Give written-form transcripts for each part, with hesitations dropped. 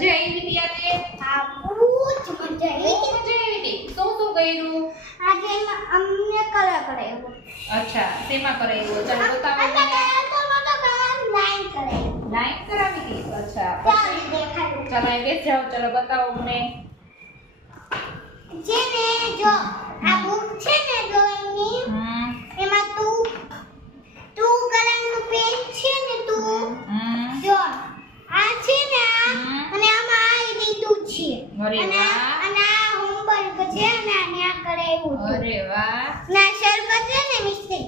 મજા આવી હતી આજે? હા બહુ જ મજા આવી. બહુ મજા આવી હતી. શું શું કર્યું? આજે અમને કલર કરાવ્યો. અચ્છા, શેમાં કરાવ્યું? ચાલો બતાવો અને મને. તો નતો કરાવ્યો, લાઈન કરાવ્યો. લાઈન કરાવી હતી. અચ્છા, ચાલ પછી દેખાડું. ચાલો અહીં બેસી જાઓ. ચાલો બતાવો મને. જેને જો આ બુક છે ને ડ્રોઈંગની એમાં તું કલરનું પેજ છે ને તું જો આ છે ને આ અને આમાં આ લીધું છે અરે અને વાહ. અને આ હોમવર્ક છે અને આ ન્યા કરાવ્યું છે. અરે વાહ. ના શરૂઆત છે ને મિસ્ટેક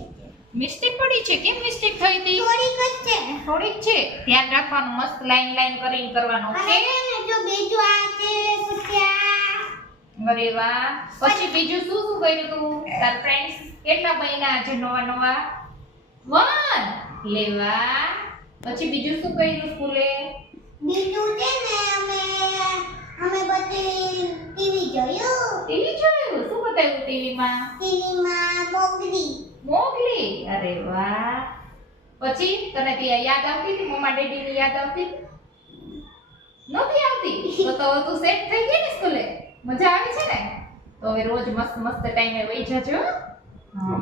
મિસ્ટેક પડી છે. કેમ મિસ્ટેક થઈ હતી? થોડીક જ છે થોડીક છે. ધ્યાન રાખવાનું. મસ્ત લાઈન લાઈન કરીને કરવાનું. અને ઓકે? છે ને જો બીજું આ છે પછી આ અરે વાહ. પછી બીજું શું શું કર્યું તું? તાર ફ્રેન્ડ્સ કેટલા બન્યા આજે નવા નવા? 1. લેવા. પછી બીજું શું કર્યું સ્કૂલે? બીજું છે ને અમે બધી ટીવી જોયું. ટીવી જોયું. શું બતાવ્યું ટીવીમાં? ટીવીમાં મોગલી. મોગલી. અરે વાહ. પછી તને ત્યાં યાદ આવતી હતી? મમ્મા ડેડીની યાદ આવતી હતી? નહોતી આવતી? તો તું સેટ થઈ ગઈ ને સ્કૂલે? મજા આવે છે ને? તો હવે રોજ મસ્ત મસ્ત ટાઈમે વહી જાજો. હા.